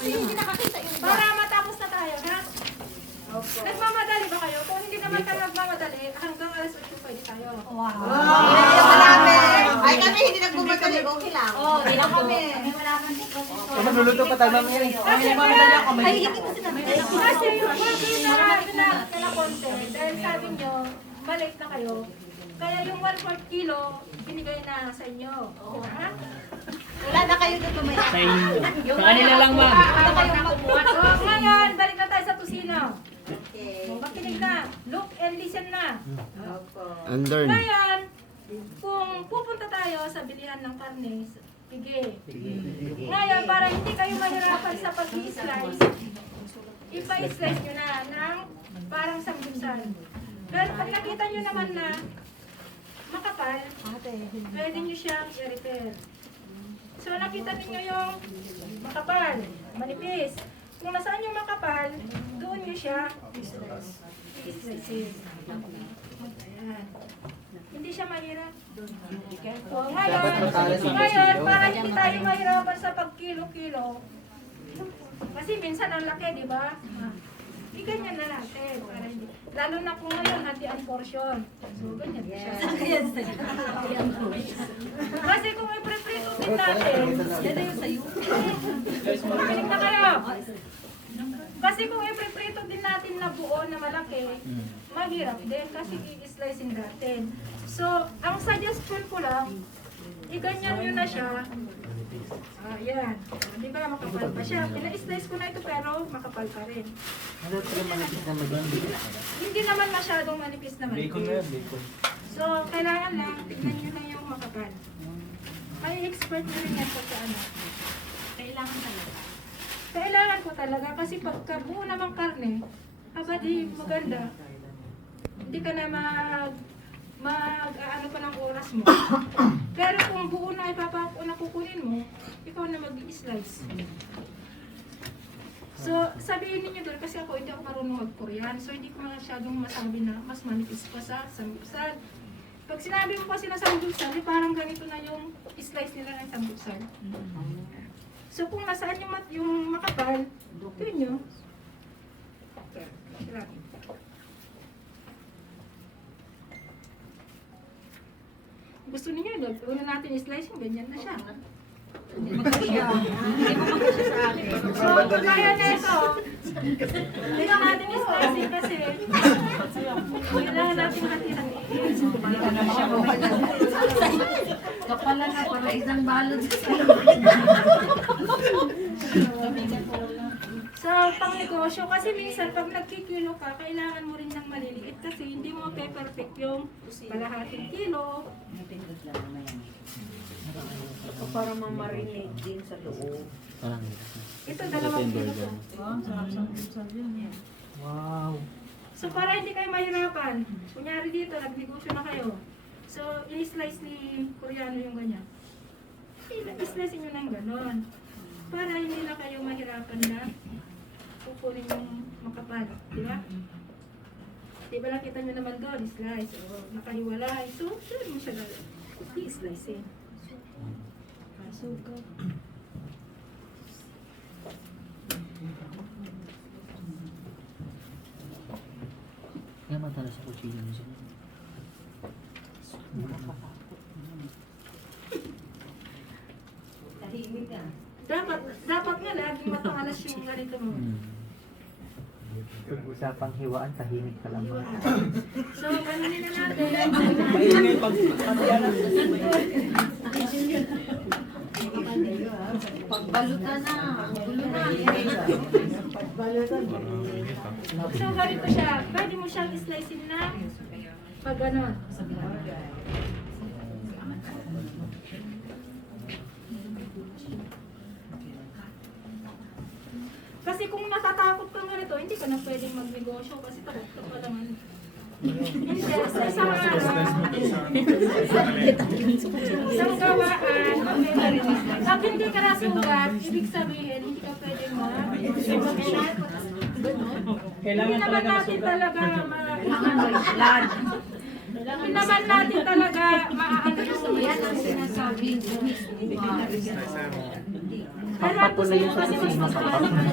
Kasi hindi nakakita yung iba. Para matapos na tayo, ha? Nagmamadali ba kayo? Kung hindi naman tayo nagmamadali, hanggang alas 8 pwede tayo. Wow. Marami. Ay kami hindi nagbumadali. Okay lang. Oo, hindi lang kami. Kami wala nang tikot. Magluluto pa tayo mamaya. Kasi Ay, hindi ko sinabi. kasi yung mga na content, dahil sabi nyo, malate na kayo, kaya yung 1/4 kilo, binigay na sa inyo. Ha? Wala na kayo doon tumaya. Sa inyo. Sa kanila lang, ma'am. Wala kayong kumuha. So, ngayon, balik na tayo sa tusino. Okay. Makinig na. Look and listen na. And learn. Ngayon, kung pupunta tayo sa bilihan ng karne, sige. Ngayon, para hindi kayo mahirapan sa pag-i-slice, ipa-slice nyo na ng parang sambusan. Pero pag nakita nyo naman na makapal, pwede nyo siyang i-repair. So, nakita niyo yung makapal, manipis. Kung nasaan yung makapal, doon nyo siya i-slice. Ayan. Hindi siya mahirap. So, ngayon, para hindi tayo mahirapan sa pag-kilo-kilo, kasi minsan ang laki, di ba? Iganyan na natin. Para hindi. Lalo na kung ngayon, hati-an portion. So, ganyan siya. Kasi kung i-preprito din natin, yan na yung sayo. Makinig na kayo. Kasi kung i-preprito din natin na buo na malaki, mahirap din kasi i-slicing natin. So, ang suggestion ko lang, iganyan nyo na siya. Ayan. Di ba makapal pa siya? Pina-slice ko na ito pero makapal pa rin. Hindi naman masyadong manipis na manipis. So, kailangan lang, tignan nyo na yung makapal. May expert na rin yan sa ano. Kailangan talaga. Kailangan ko talaga kasi pagka buo namang karne, di maganda. Hindi ka na ano pa ng oras mo. Pero kung buo na kukunin mo, ikaw na mag-i-slice. So, sabihin niyo doon, kasi ako hindi ako marunong mag-Korean, so hindi ko masyadong masabi na mas manipis pa sa samgyeopsal. Pag sinabi mo kasi na samgyeopsal, parang ganito na yung slice nila ng samgyeopsal. So, kung nasaan yung makapal, doon nyo. Gusto niyo, una natin i-slice yung ganyan na siya. Hindi mo makasya sa akin. So, kaya na ito, dito natin i-slicing kasi kailangan natin hati-hati. Kapala na para isang balot. So, pang negosyo, kasi minsan pag nagkikilo ka, kailangan mo rin ng maliliit kasi hindi mo perfect yung kalahating kilo. So, para ma-marinate din sa loob. Ito, 2 kilo to. Wow. So, para hindi kayo mahirapan, kunyari dito, nagnegosyo na kayo. So, in-slice ni Koreano yung ganyan. I-slice nyo ng ganon. Para hindi na kayo mahirapan na kukunin yung makapal. Di ba? Di ba nakita nyo naman doon, slice. O, nakahiwalay. So, sure mo siya gano'n. I-slice eh. Sugar. Kaya matala sa kutsilyo niya siya. Dapat nga laging mapangalas yung ganito mo. Pag-usapang hiwaan, tahimik ka lang. So, ganun na natin. Maingay Pagbalutan na. Gulo na. So, ganito siya. Pwede mo siyang slicein na pag gano'n. Kasi kung natatakot kang ganito, hindi ka na pwedeng magnegosyo kasi takot ka pa naman. Hindi, sa isang gawaan, pag hindi ka nasugat, ibig sabihin, hindi ka pwedeng magnegosyo. Hindi naman natin talaga hindi naman natin talaga maaano Yan ang sinasabi. Pero Pampat gusto na yun mo sa kasi kusina, mas pampat. makakalala.